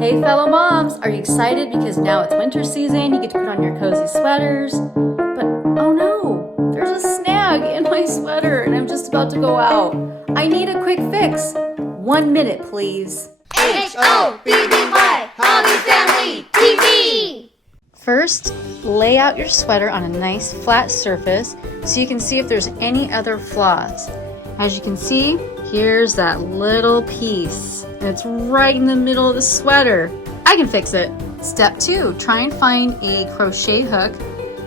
Hey fellow moms, are you excited because now it's winter season, you get to put on your cozy sweaters, but oh no, there's a snag in my sweater and I'm just about to go out. I need a quick fix. 1 minute, please. HobbyHack, Hobby Family TV! First, lay out your sweater on a nice flat surface so you can see if there's any other flaws. As you can see, here's that little piece. And it's right in the middle of the sweater. I can fix it. Step 2, try and find a crochet hook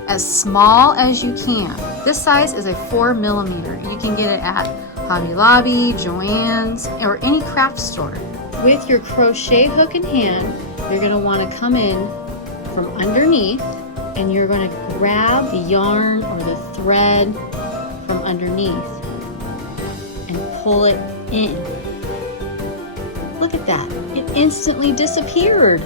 as small as you can. This size is a 4mm. You can get it at Hobby Lobby, Joann's, or any craft store. With your crochet hook in hand, you're going to want to come in from underneath and you're going to grab the yarn or the thread from underneath and pull it in. Look at that, it instantly disappeared.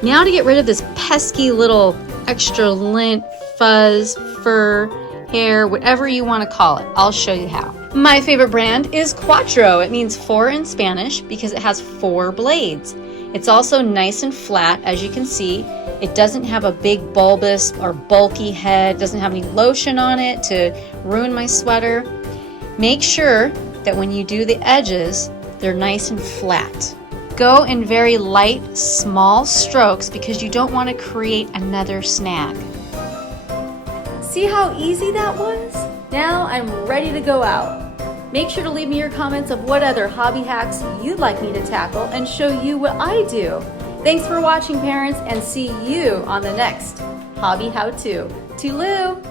Now to get rid of this pesky little extra lint, fuzz, fur, hair, whatever you want to call it, I'll show you how. My favorite brand is Cuatro. It means 4 in Spanish because it has 4 blades. It's also nice and flat, as you can see. It doesn't have a big bulbous or bulky head, doesn't have any lotion on it to ruin my sweater. Make sure that when you do the edges, they're nice and flat. Go in very light, small strokes because you don't want to create another snag. See how easy that was? Now I'm ready to go out. Make sure to leave me your comments of what other hobby hacks you'd like me to tackle and show you what I do. Thanks for watching, parents, and see you on the next Hobby How To. Toodaloo!